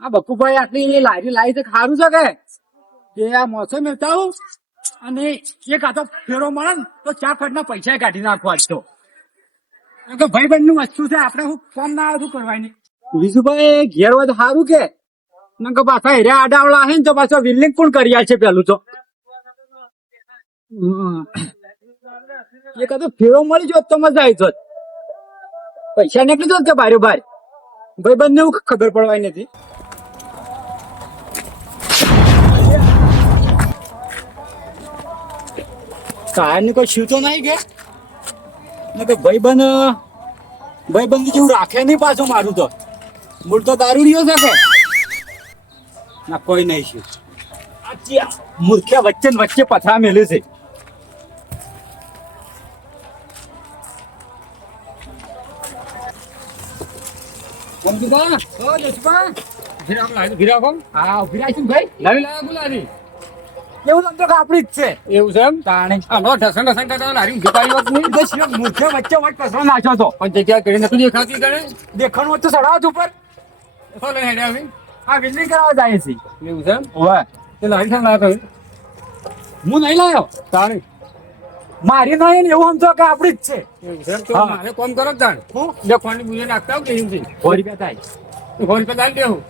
આ બકુભાઈ આટલી લારી લાવી છે ખારું છે કે આ મોસમ મેળતાવું અને એક આ તો ફેરો મળે ને તો 4 ફટના પૈસા કાઢી નાખવા જ તો ભાઈ બંધ નું વસ્તુ છે આપણે હું ફોન ના આવે શું કરવાની વિશુભાઈ ઘેર હોય તો સારું કે પાછા હેર્યા આડાવડા હે ને તો પાછો વિલ્લિંગ પણ કરી છે પેલું તો એક આ તો ફેરો મળી જો તો મજા આવી જોત પૈસા નીકળી જોત કે બારે બાર ભાઈ બંધ એવું ખબર પડવાની નથી કાર ની કોઈ શીતો નહીં કે ભાઈબંધ જેવું રાખે નહીં પાછું મારું તો મૂળ તો દારૂડિયો છે કે ના કોઈ નહીં શું મૂર્ખ્યા વચ્ચે ને વચ્ચે પથરા મેલ્યું છે એવું તો આપડી જ છે એવું છે એમ તાણે ઢસણ કરતા લારી ઉભી વાત નહીં મૂર્ખે વચ્ચે વચ્ચે કચરો નાખ્યો હતો પણ જગ્યા કરી નથી દેખાતી કરે દેખાણું વચ્ચે સડાવત ઉપર હા બિલ્ડિંગ કરાવવા જાય છે એવું છે એમ હોય તે લારી સામે લાવ્યો હું નહીં લાવ્યો તાણે મારી નહીં ને એવું સમજો કે આપડી જ છે એવું છે તો મારે કોમ કરો તાણ હું લેખવાની બુજે નાખતા આવ કે એવું છે 100 રૂપિયા થાય 100 રૂપિયા દાલ દેવું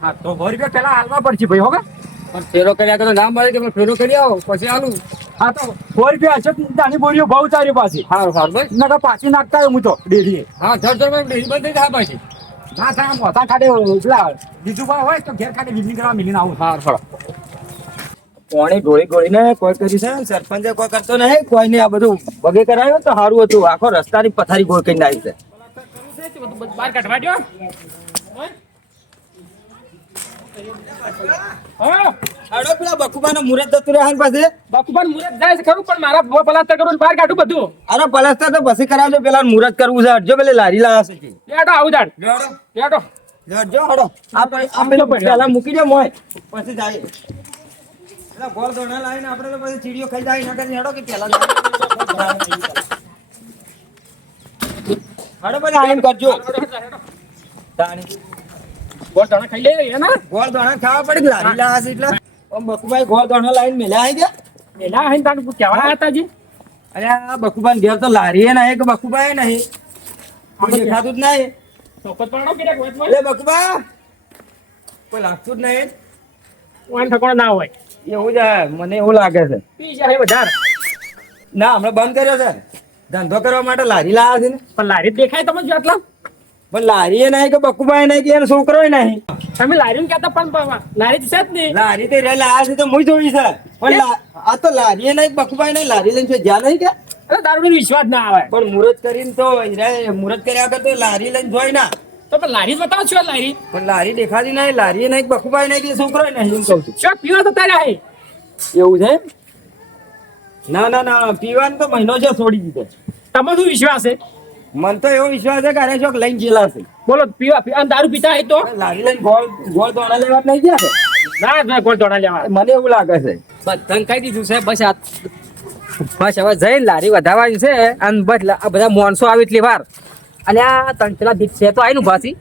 હા તો 100 રૂપિયા પેલા હાલવા પડશે ભાઈ હોગા પણ ફેરો કર્યા તો ના મળે કે ફેરો કરી આવો પછી આલું હા તો 100 રૂપિયા હશે તાની બોરીઓ બહુ તારી પાછી હા ભાઈ નકા પાછી નાખતા હું તો ડેરીએ હા ધડ ડેરી બંધ થઈ જાય પાછી ના થા મોટા કાઢે પેલા બીજું ભાઈ હોય તો ઘેર કાઢે વિજળી કરવા મિલીને આવું હા થોડો પાણી ઢોળી ઢોળીને કોઈ કરી છે સરપંચે કોઈ કરતો નહીં કોઈ નહીં આ બધું બગે કરાયો તો સારું હતું આખો રસ્તાની પથારી ગોળ કરીને આવી છે બહાર કાઢવા દો પેલા બકુબાનો મુરત જતું રહ્યા પાસે બકુબાન મુરત જાય છે ખરું પણ મારા પલાસ્ટર કરું બહાર કાઢું બધું અરે પલસ્તર તો પછી કરાવજો પેલા મુરત કરવું છે હટજો પેલે લારી લાવશે છે લેડો આવું જાડ લેડો હટજો હડો આ પેલો પેલા મૂકી દે મોય પછી જાય પેલા ગોળ દોણા લાવીને આપણે તો પછી ચીડીઓ ખાઈ જાય એના કરી હડો કે પેલા હડો પછી આઈન કરજો તાણી ગોળ દાણા ખાઈ લે ને ગોળ દોણા ખાવા પડે લારી લાવશે એટલે બકુભાઈ ગોળ દોણા લાવીને મેલા આવી ગયા મેલા હે તાન કેવા હતા જી અરે આ બકુબાન ઘેર તો લારી નહીં કે બકુભાઈ નહીં કોઈ દેખાતું જ નહીં ચોકત પાડો કે એટલે બકુબા કોઈ લાગતું જ નહીં ઓન ઠકોણ ના હોય એવું જ મને એવું લાગે છે પી જાય વધારે ના હમણાં બંધ કર્યો છે ધંધો કરવા માટે લારી લાવ્યા છે ને પણ લારી દેખાય તમે જો આટલા પણ લારી નહીં કે બકુભાઈ નહીં કે એનો છોકરો નહીં તમે લારી કહેતા પણ લારી છે જ નહીં લારી તે લાવ્યા છે તો હું જોઈ છે પણ આ તો લારી નહીં બકુભાઈ નહીં લારી લઈને જ્યાં નહીં કે અરે દારૂ વિશ્વાસ ના આવે પણ મુહૂર્ત કરીને તો મુહૂર્ત કર્યા વગર તો લારી લઈને જોઈ ના તો પણ લારી બતાવો છો લારી પણ લારી દેખાતી નહીં લારી નહીં બકુભાઈ નહીં કે છોકરો નહીં એમ કહું છું શું પીવા તો તારે હે એવું છે ના ના ના પીવાનું તો મહિનો છે છોડી દીધો તમે શું વિશ્વાસ છે મન તો એવો વિશ્વાસ છે કે અરે ચોક લઈને ગયેલા છે બોલો પીવા દારૂ પીતા હોય તો લારી લઈને ગોળ દોણા લેવા નહીં ગયા છે ના ગોળ દોણા લેવા મને એવું લાગે છે બધાને કહી દીધું છે બસ હવે જઈને લારી વધારવાની છે અને બસ આ બધા માણસો આવે એટલી વાર અને આ ત્રણ પેલા દીપ છે તો આવીને ભાસી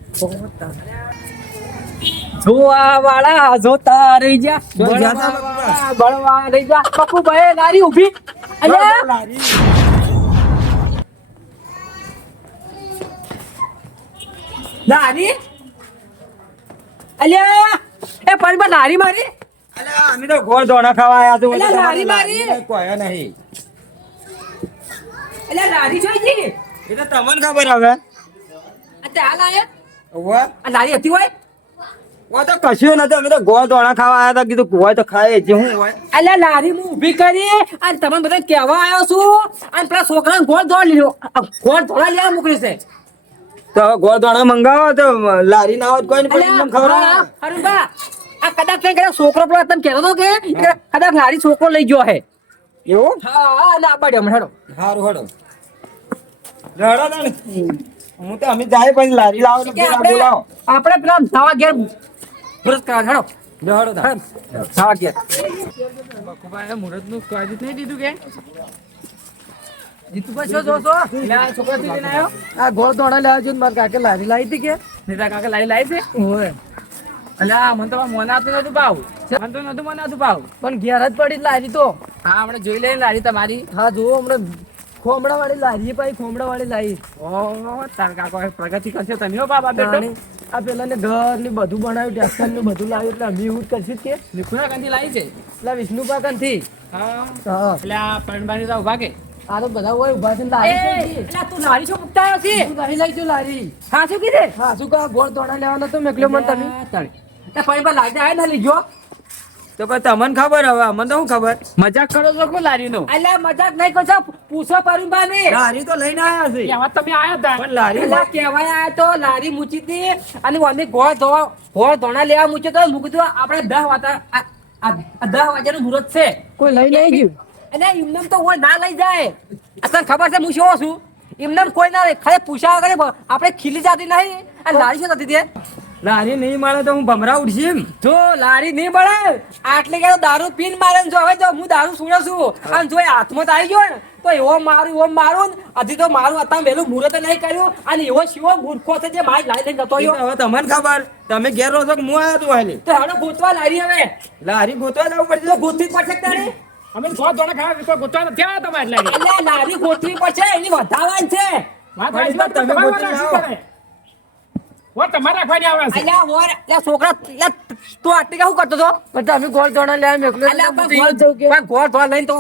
જોવા વાળા જોતા રહી જા બળવા રહી જા પપ્પુભાઈ લારી ઊભી લારી અલ્યા એ પરિવાર લારી મારી અલ્યા અમે તો ગોળ દોણા ખાવા આયા તો અલ્યા લારી મારી કોઈ નહીં અલ્યા લારી જોઈ એ તો તમને ખબર હવે હાલ આયા ઓવા આ લારી હતી હોય ઓ તો કશું નથી અમે તો ગોળ દોણા ખાવા આયા હતા કીધું હોય તો ખાય જે હું હોય અલ્યા લારી હું ઊભી કરી અને તમને બધા કહેવા આવ્યો છું અને પેલા છોકરાને ગોળ દોડ લીધો ગોળ દોડા લેવા મોકલી છે તો હવે ગોળ દોણા મંગાવો તો લારી ના હોય કોઈ નહીં ખબર અરે બા આ કદાચ કઈ છોકરો પેલા તમે કહેતો હતો કે કદાચ લારી છોકરો લઈ ગયો હે એવું હા ના પડ્યો હમણાં સારું હડો રડો ને હું તો અમે જાય પછી લારી લાવો તો બોલાવો આપણે પેલા નવા ઘેર બ્રશ કરા હેડો હડો નવા ઘેર બકુભાઈ મુહૂર્ત નું કાઢી નહીં દીધું કે જીતુભાઈ શું જોશો છોકરા થી આવ્યો આ ગોળ દોડા લેવા જો મારા કાકે લારી લાવી હતી કે નીતા કાકે લારી લાવી છે ઓય અલ્યા મને તો મનાતું નતું ભાવ મને તો નતું મનાતું ભાવ પણ ઘેર જ પડી લારી તો હા આપણે જોઈ લઈએ લારી તમારી હા જુઓ હમણાં ખોમડા વાળી લારી પાછી ખોમડા વાળી લારી ઓહો તાર કાકો પ્રગતિ કરશે તમે હો બાબા બેટો આ પેલા ને ઘર ને બધું બનાવ્યું ટ્રેક્ટર ને બધું લાવ્યું એટલે અમે એવું જ કરશું કે વિષ્ણુ કાંથી લાવી છે એટલે વિષ્ણુ કાંથી હા એટલે આ પરણબાની તો ઉભા કે આ તો બધા હોય ઉભા છે લારી એટલે તું લારી શું મુકતા આવ્યો છે તું લારી લઈ જો લારી હા શું કીધે હા શું કા ગોળ દોડા લેવાનો તો મેકલ્યો મને તમે એ ફરી પર લાગે આય ના લીજો તો પછી તમને ખબર હવે અમને તો શું ખબર મજાક કરો છો કો લારીનો એટલે મજાક નહીં કરશો પૂછો પરણબા ને લારી તો લઈને આયા છે કેવા તમે આયા હતા પણ લારી એટલે કેવાય આયા તો લારી મૂચી હતી અને અમે ગોળ ધોણા લેવા મૂક્યો તો મૂકી દીધું આપણે 10 વાતા આ 10 વાગ્યાનું મુહૂર્ત છે કોઈ લઈ નહીં ગયું એટલે એમને તો કોઈ ના લઈ જાય તને ખબર છે હું શું છું એમને કોઈ ના લે ખાલી પૂછા વગર આપણે ખીલી જાતી નહીં અને લારી શું થતી તે લારી નહીં મળે તો હું ભમરા ઉડશી એમ જો લારી નહીં મળે આટલે કે દારૂ પીને મારે ને જો હવે જો હું દારૂ સુણ્યો છું અને જો એ હાથમાં તો આવી ગયો ને તો એવો મારું ને હજી તો મારું અત્યારે વહેલું મુહૂર્ત નહીં કર્યું અને એવો શિવો મૂર્ખો છે જે મારી લારી લઈને જતો રહ્યો હવે તમને ખબર તમે ઘેર રહો છો કે હું આવ્યો તું હાલે તો હવે ગોતવા લારી હવે લારી ગોતવા જવું પડશે તો ગોતવી પડશે તારે અમે સો દોડા ખાવા તો ગોતવા નથી આવ્યા તમારે એટલે એટલે લારી ગોતવી પડશે એની વધારવાની છે વાત વળી સાચી, તમે તમારે ગોતી શું લાવો. કરે? વો તમારે રાખવાની આવે છે અલ્યા વોર અલ્યા છોકરા અલ્યા તું આટલી શું કરતો છો પણ તમે ગોળ ધોણા લેવા મેકલો અલ્યા પણ ગોળ ધોણા લઈને તો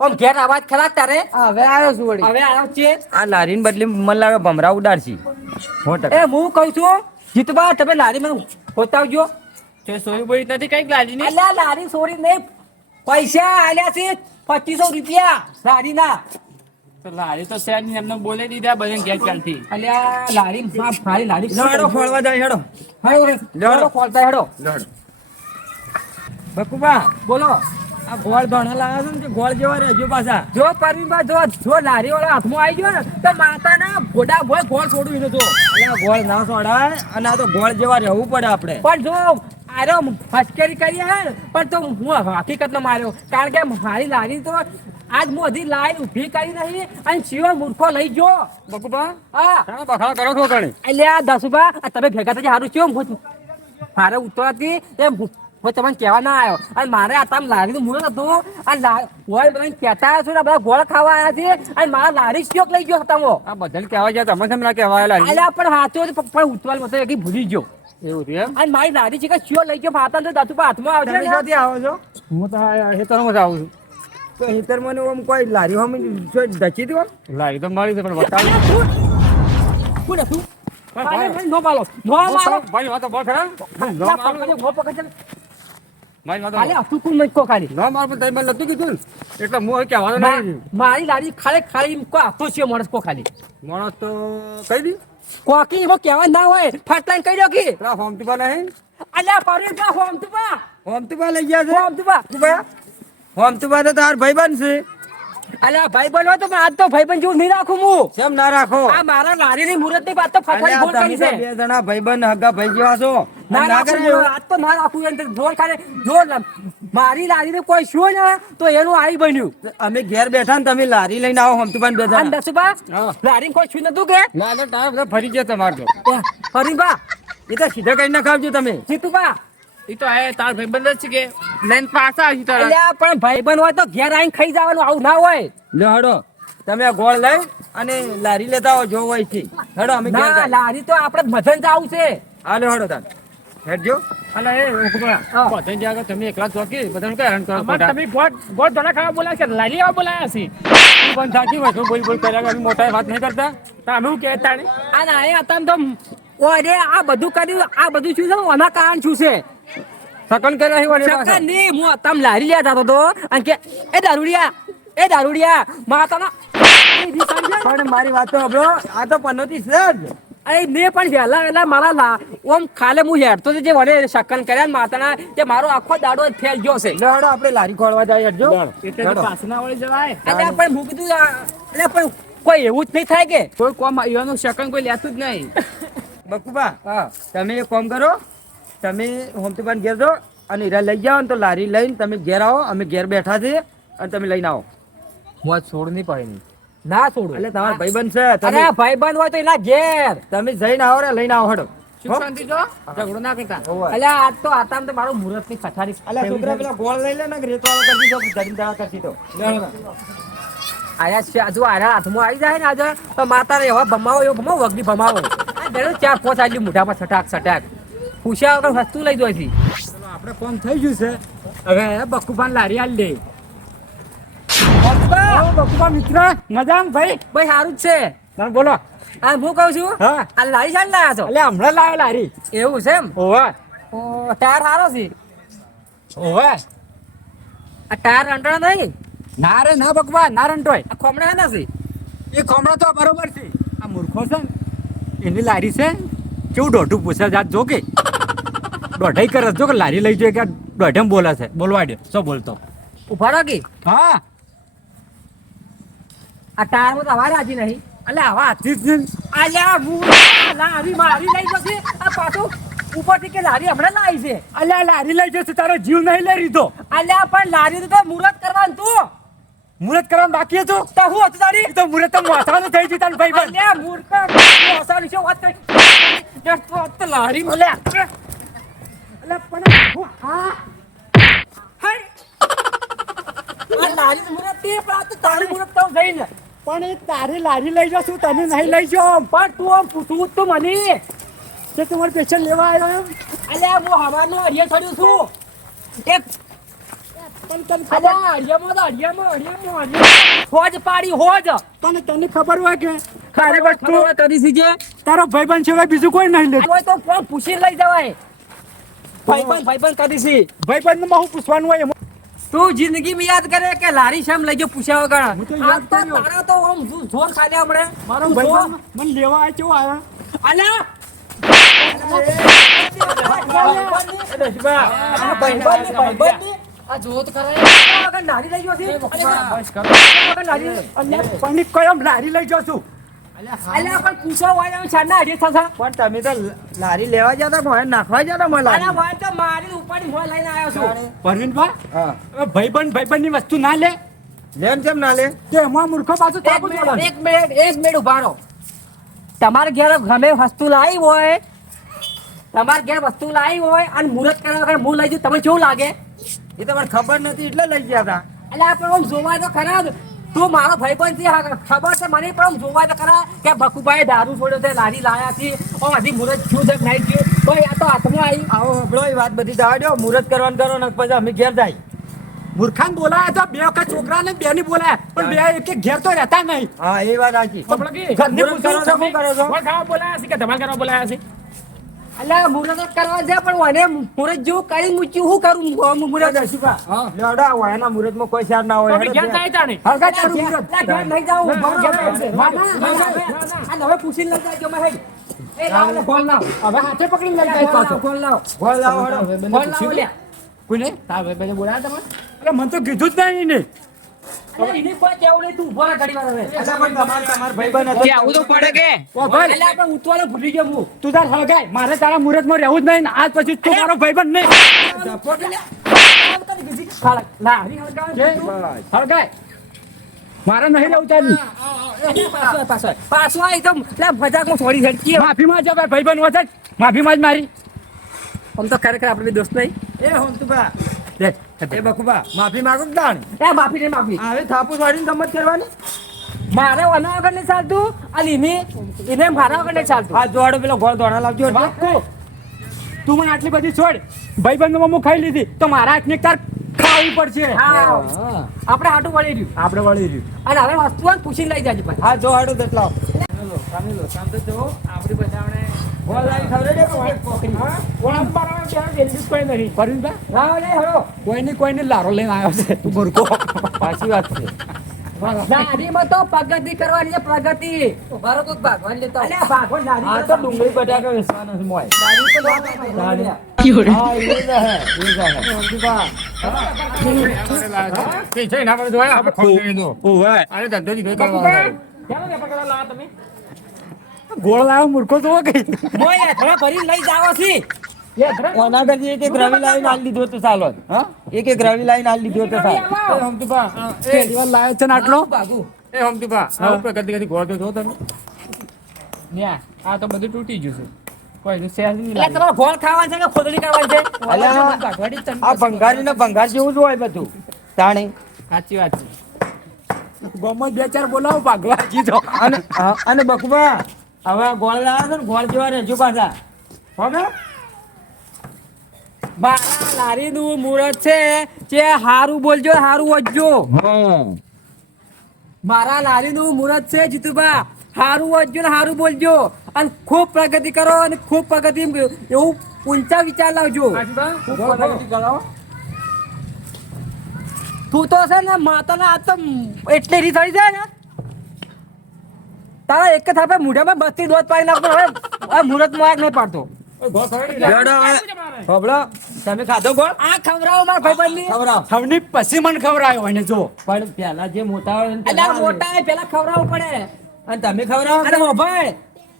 આમ ઘેર અવાજ ખરા તારે હવે આવ્યો છું વળી હવે આવ્યો છે આ લારીને બદલે મને લાગે ભમરા ઉડાડશી 100%. એ હું કહું છું જીતબા તમે લારી માં હોતાવજો તે સોયું બોઈ નથી કઈક લાજી ની અલ્યા લારી સોરી નહીં પૈસા આલ્યા છે 2500 રૂપિયા લારી ના તો લારી તો શેર ની એમને બોલે દીધા બધાને ઘેર ચાલતી અલ્યા લારી માં ફારી લારી લો હેડો ફોડવા જાય હેડો હેડો ખોલતા હેડો બકુબા બોલો આ ગોળ ધોણા લાવ્યા છે ને તે ગોળ જેવા રહેજો પાછા જો પરવીનભાઈ જો લારી વાળા હાથમાં આવી ગયો ને તો માતાના ભોડા ભોય ગોળ છોડું એનો જો એટલે ગોળ ના સોડાય અને આ તો ગોળ જેવા રહેવું પડે આપણે પણ જો આરો ફસકેરી કરી હે ને પણ તો હું હકીકત નો માર્યો કારણ કે મારી લારી તો આજ હું હજી લાઈન ઊભી કરી નહીં અને શિવો મૂર્ખો લઈ જો બકુબા હા તમે બખાડા કરો છો કણી એટલે આ દસુબા આ તમે ભેગા થઈ સારું છું મારે ઉતરતી એ હું તમને કહેવા ના આવ્યો અને મારે આ તમે લારીનું મુહૂર્ત હતું અને હોય બધા કહેતા છો ને બધા ગોળ ખાવા આવ્યા છે અને મારા લારી શોક લઈ ગયો હતા હું આ બધાને કહેવા ગયા તમે કેમ ના કહેવાય લારી અલ્યા પણ હાથો પણ ઉતવાલ મતો એક ભૂલી ગયો એવું છે એમ અને મારી લારી છે કે શિયો લઈ ગયો માતા તો દસુબા હાથમાં આવશે તમે ને. ક્યાંથી આવો છો હું તો આ હેતરમાં જ આવું છું તો હિતર મને આમ કોઈ લારી હોમ ડચી દો લારી તો મળી છે પણ બતાવ અલ્યા શું હતું નો પાલો નો મારો ભાઈ વાત બોલ ખરા નો મારું મારી વાત ખાલી હતું કોણ મત કો ખાલી નો મારું પણ તમે મને નતું કીધું ને એટલે હું હવે કહેવાનો નહીં મારી લારી ખાલી કો આપતો છે માણસ કો ખાલી માણસ તો કહી દી કોકી એમાં કહેવા ના હોય ફટલાઈન કહી દો કે પેલા ફોર્મ ટીપા નહીં અલ્યા પરે કા હોમ તું બા હોમ તો લઈ ગયા છે હોમ તું બા હોમ તો તો તાર ભાઈ બનશે અલ્યા ભાઈ બનવા તો આજ તો ભાઈ બન જેવું નહીં રાખું હું કેમ ના રાખો આ મારા લારી ની મુહૂર્ત ની વાત તો ફટાઈ અલ્યા, ગોળ તમે કરી તો છે બે જણા ભાઈબંધ હગા ભાઈ જેવા છો ના ના રાખું કરજો. આજ તો ના રાખું એમ જોર ખાલે જોર મારી લારી ને કોઈ શું ને તો એનું આવી બન્યું અમે ઘેર બેઠા ને તમે લારી લઈને આવો હોમ તો બે અને જણા દસુબા હા. લારી કોઈ શું નતું કે ના તો તારા બધા ફરી ગયા તમારે તો હરીબા એ તો સીધા કઈ ના ખાવજો તમે જીતુબા એ તો એ તાર ભાઈ બંધ છે કે લઈને પાછા આવી તારા અલ્યા પણ ભાઈ બન હોય તો ઘેર આવીને ખાઈ જવાનું આવું ના હોય લો હડો તમે આ ગોળ લઈ અને લારી લેતા આવો જો હોય થી હડો અમે ઘેર ના જાય. લારી તો આપણે મધન જ આવું છે હાલો હડો તાર હેડજો અલા એ ઓકબા હા. બધાને જાગા તમે એકલા ચોકી બધાને કઈ હેરાન કરો અમારે તમે ગોળ ધોણા ખાવા બોલાયા છે લાલી આવા બોલાયા છે પણ સાચી વાત છે, બોલ બોલ કર્યા વગર મોટા વાત નહીં કરતા તો અમે શું કહેતા ને આ ના એ હતા તો ઓરે આ બધું કર્યું આ બધું શું છે આના કારણ શું છે સકન કર્યા છે વળી પાછા. ચક્કર નહીં હું તમ લારી લેતા હતો અને કે એ દારૂડિયા માતાના પણ મારી વાત તો સાંભળો આ તો પનોતી છે જ અરે મેં પણ વહેલા મારા ઓમ ખાલે હું હેડતો હતો જે વડે શકન કર્યા ને માતાના તે મારો આખો દાડો જ ફેલ ગયો છે લો હડો આપણે લારી ખોલવા જાય હેડજો એટલે તો પાછું ના વળી જવાય એટલે પણ હું કીધું એટલે પણ કોઈ એવું જ નહીં થાય કે કોઈ કોમ એવાનું સેકન્ડ કોઈ લેતું જ નહીં બકુબા તમે એક કામ કરો તમે હોમ તો ઘેર જો અને હીરા લઈ જાઓ ને તો લારી લઈને તમે ઘેર આવો અમે ઘેર બેઠા છીએ અને તમે લઈને આવો હું છોડ નહીં પડે ના છોડું એટલે તમારા ભાઈબંધ છે અરે તમે ભાઈ બંધ હોય તો એના ઘેર તમે જઈને આવો રે લઈને આવો હડો સુખ શાંતિ જો ઝઘડો ના કરતા હોવે. અલ્યા આજ તો આતામ તો મારું મુહૂર્ત ની પથારી અલ્યા છોકરા પેલા ગોળ લઈ લે ને કે રેતવાળો કરતી તો ધરીને દાણા કરતી તો આયા છે જો આયા હાથમાં આવી જાય ને આજે તો માતા રે એવા ભમાવો એવો ભમાવો વગડી ભમાવો આ બેડો ચાર પોચ આજી મોઢા પર છટાક છટાક પૂછ્યા વગર વસ્તુ લઈ જોઈ હતી આપણે કોમ થઈ ગયું છે હવે બકુબાન લારી આલ દે બકુબા મિત્ર મજામ ભાઈ ભાઈ સારું જ છે તમે બોલો આ હું કહું છું હા આ લારી શાન લાયા છો એટલે હમણાં લાવ્યો લારી એવું છે એમ ઓવે ઓ ટાયર સારો છે ઓવે આ ટાયર અંટણા નહીં ના રે ના બકુબા ના રંટોય આ ખોમણા ના છે એ ખમણો તો બરોબર છે આ મૂર્ખો છે ને એની લારી છે કેવું દોઢું પૂછે જાત જો કે દોઢાઈ કરે જો કે લારી લઈ જોઈએ કે દોઢેમ બોલે છે બોલવા દે શું બોલતો ઉભા રહો કે હા આ ટાયરમાં તો હવા રાજી નહીં એટલે આવા હાથી જ ને. અલ્યા હું લારી મારી લઈ જશે આ પાછું ઉપરથી કે લારી હમણાં લાવી છે અલ્યા લારી લઈ જશે તારો જીવ નહીં લઈ લીધો અલ્યા પણ લારી તો મુહૂર્ત કરવાનું તું મુહૂર્ત કરવાનું બાકી હતું તો હું હતું તારી એ તો મુહૂર્ત તો મોસાનું થઈ ગયું તારું ભાઈ બંધ અલ્યા મુહૂર્ત ઓસાની છે વાત કરી તો લારી મળ્યા એટલે પણ હું આ આ લારી મુહૂર્ત તે પણ આ તો તારી મુહૂર્ત તો ગઈ ને પણ એ તારી લારી લઈ જશું તને નહીં લઈ જાઉં પણ તું આમ પૂછવું તો મને તે તમારે પેશન લેવા આવ્યો એમ અલ્યા હું હવાનો હરિયા છોડ્યું છું એક પણ તને ખબર અલ્યા હરિયામાં હોજ પાડી હોજ તને ખબર હોય કે તારી વસ્તુ કરી સીજે તારો ભાઈબંધ સિવાય બીજું કોઈ નહીં લે કોઈ તો કોણ પૂછી લઈ જવાય ભાઈબંધ કરી સી ભાઈબંધમાં હું પૂછવાનું હોય એમાં તું જિંદગી માં યાદ કરે કે લારી શામ લઈ ગયો પૂછ્યા વગર હું તો યાદ આ કર્યો. તારા તો આમ જોર ખાલ્યા હમણે મારો ભાઈબંધ મને લેવા આવ્યો કેવો આવ્યો અલ્યા આ જોત કરાય વગર લારી લઈ ગયો છે વગર લારી અલ્યા પણ કોઈ આમ લારી લઈ જાઉં છું અલ્યા પણ પૂછો હોય ને છાના હરી થશે પણ તમે તો લારી લેવા જતા ભોય નાખવા જતા મને અલ્યા લારી હોય તો મારી ઉપાડી હોય લઈને આવ્યો છું પરવીનભાઈ હા હવે ભાઈબંધની વસ્તુ ના લે લેન કેમ ના લે તે એમાં મૂર્ખો પાછું ચાકુ ચોળવાનું. એક મિનિટ ઉભા રહો તમારે ઘેર ગમે વસ્તુ લાવી હોય તમારે ઘેર વસ્તુ લાવી હોય અને મુહૂર્ત કર્યા વગર હું લઈ જઉં તમે કેવું લાગે એ તો મને ખબર નથી એટલે લઈ ગયા હતા એટલે આ પણ આમ જોવાય તો ખરા જ. તું મારો ભાઈબંધ છે હા, ખબર છે મને પણ આમ જોવાય તો ખરા કે ભકુભાઈ દારૂ છોડ્યો છે લારી લાયા છે આમ હજી મુહૂર્ત થયું છે કે નહીં થયું કોઈ આ તો હાથમાં આવી આવો હબળો એ વાત બધી જવા દો મુહૂર્ત કરવાનું કરો ને પછી અમે ઘેર જાય મૂર્ખાને બોલાયા તો બે વખત છોકરાને બેની બોલાયા પણ બે એક એક ઘેર તો રહેતા નહીં હા એ વાત સાચી ઘરની મુહૂર્ત કરો તો શું કરો છો ગોળ ખાવા બોલાયા છે કે ધમાલ કરવા બોલાયા છે એટલે મુહૂર્ત જ કરવા છે પણ મને મુહૂર્ત જેવું કરી મૂક્યું શું કરું મુહૂર્ત લેવડા હોય એના મુહૂર્તમાં કોઈ સાર ના હોય તો અમે ઘેર જાય તાણે હળગા તારું મુહૂર્ત. એટલે ઘેર નહીં જાઉં ના, ઘેર ના, નહીં ના, જાઉં. આ હવે પૂછીને લઈ જાજો મેં હેડ. એ લાવ લે, ફોન લાવ. હવે હાથે પકડીને લઈ જાય પાછો. ફોન લાવ. હોય લાવો હેડો. ફોન લાવ લ્યા. કોઈને તારા ભાઈબંધે બોલાયા તમે? એટલે મને તો કીધું જ નહીં ને અરે એની કોઈ કેવું નહીં, તું ઉભો રહે ઘડી વાર હવે. અચ્છા, પણ તમાર ભાઈબંધ હતો. આવું તો પડે કે ઓ ભાઈ એટલે આપણે ઉતવાને ભૂલી ગયો હું. તું તાર હળગાય મારે તારા મુહૂર્તમાં રહેવું જ નહીં ને આજ પછી તું મારો ભાઈબંધ નહીં લારી હળગાવે છે તું? હળગાય મારે નહીં રહેવું તારી પાછો આવી તો લે મજાકમાં છોડી ઝડકી માફી માં જ ભાઈબંધ વચ્ચે માફી માં જ મારી આમ તો ખરેખર આપણે બે દોસ્ત નહીં. એ હોમતુભા, લે એ બકુભા, માફી માંગો કે દાણ? એ માફી નહીં માફી. આવે થાપુ વાળીને ગમત કરવાની? મારે ઓના વગર નહીં ચાલતું અને એને મારા વગર નહીં ચાલતું. આ જોડો પેલો ગોળ દોણા લાવજો એટલે. વાક્કુ, તું મને આટલી બધી છોડ ભાઈબંધમાં હું ખાઈ લીધી તો મારા હાથની તાર ખાવી પડશે હા. હા. આપણે હાટું વળી રહ્યું આપણે વળી રહ્યું અને હવે વસ્તુ હોય ને પૂછીને લઈ જાજે ભાઈ. હા જો હાડો તેટલા આપણી બધાને ગોળ લાવી ખવડાવી દે કે કોકરી? ઓળખ બારવા ત્યાં જલ્દી કોઈ નહીં પરવીનભાઈ રાવ લે હળો. કોઈને લારો લઈને આવ્યો છે તું મૂર્ખો સાચી વાત છે. લારીમાં તો પ્રગતિ કરવાની છે પ્રગતિ. મારો કોઈક ભાગવાન લેતો આવ. અલ્યા ભાગવાન લારી આ તો ડુંગળી બટાકા વેચવાના છે મોય. લારી તો લારી. હા, એ જ હે, એ જ હે. હોમતુભા, કઈ છે ના પડે જોયા આપણે ખોઈ દઈએ તો ઓવે અરે ધંધો થી કઈ કરવાનું કેમ વેપાર કરવા લાયા તમે ગોળ લાવ્યો મૂર્ખો તો કઈ મોય થોડા ભરીને લઈ જાવો છી. ઓના કરતી એક એક રવિ લાવીને આલી દીધો તો ચાલો. હા એક એક રવિ લાવીને આલી દીધો તો ચાલો. એ હમતુભા પહેલી વાર લાવ્યો છે ને આટલો ભાગું. એ હમતુભા આ ઉપર કદી કદી ગોળ તો જો તમે ન્યા આ તો બધું તૂટી ગયું છે કોઈનું શેર નહીં એટલે તમારે ફોન ખાવાનું છે કે ખોદણી કરવાની છે અલ્યા, ભાગવાડી તને આ ભંગારી ને ભંગાર જેવું જ હોય બધું તાણી સાચી વાત છે ગોમાં બે ચાર બોલાવો ભાગવાજી તો અને બકુબા હવે ગોળ લાવ્યા છે ને ગોળ જેવા રહેજો પાછા હવે મારા લારીનું મુહૂર્ત છે જે હારું બોલજો હારું વજજો મારા લારીનું મુહૂર્ત છે જીતુભા હારું વજજો ને હારું બોલજો અને ખૂબ પ્રગતિ કરો અને ખૂબ પ્રગતિ એવું ઊંચા વિચાર લાવજો તું તો છે ને માતાના હાથ તો એટલી રી થઈ જાય ને તારા એક જ થાપે મૂઢામાં બસ્તી દોધ પાડી નાખતો હવે મુહૂર્ત માં નહીં પાડતો ખબરો તમે ખાધો ગોળ આ ખવડાવો મારા ભાઈબંધની ખવડાવ સૌની પછી મને ખવડાયો એને જો પણ પેલા જે મોટા હોય ને એટલે પેલા આ મોટા એ પેલા ખવડાવવું પડે અને તમે ખવડાવો અરે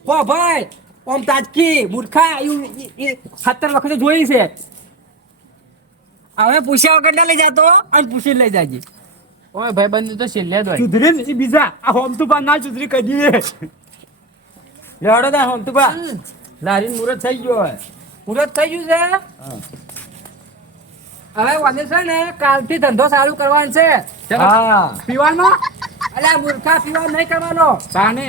હો ભાઈ ઓમ તાજકી મૂર્ખા 70 વખતે જોઈ છે હવે પૂછ્યા વગર ના લઈ જાતો અને પૂછી લઈ જાજે ઓય ભાઈબંધ તો છેલ્લે જ હોય સુધરી ને ઈ બીજા આ હોમ તો ના સુધરી કહી દઈએ લેવડો તા હમ તું બા લારી મુરત થઈ ગયો હોય મુહૂર્ત થઈ ગયું છે હવે વાંધો છે ને કાલથી ધંધો ચાલુ કરવાનો છે હા પીવાનો અલ્યા મૂર્ખા પીવા નહીં કરવાનો તાને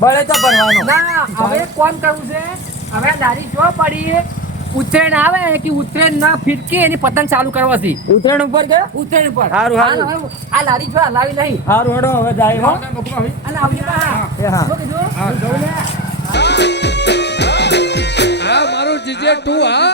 બળે તો ભરવાનો ના હવે કોણ કરવું છે હવે લારી જો પડી ઉત્તરાયણ આવે કે ઉત્તરાયણ ના ફિરકી એની પતંગ ચાલુ કરવાથી ઉતરણ ઉપર કે ઉત્તરાયણ પર હારું, હારું. હવે આ લારી જો હલાવી નહીં હારું હેડો હવે જાય હો અને આવજે બા એ હા શું કીધું આ મારું જીજે તું હા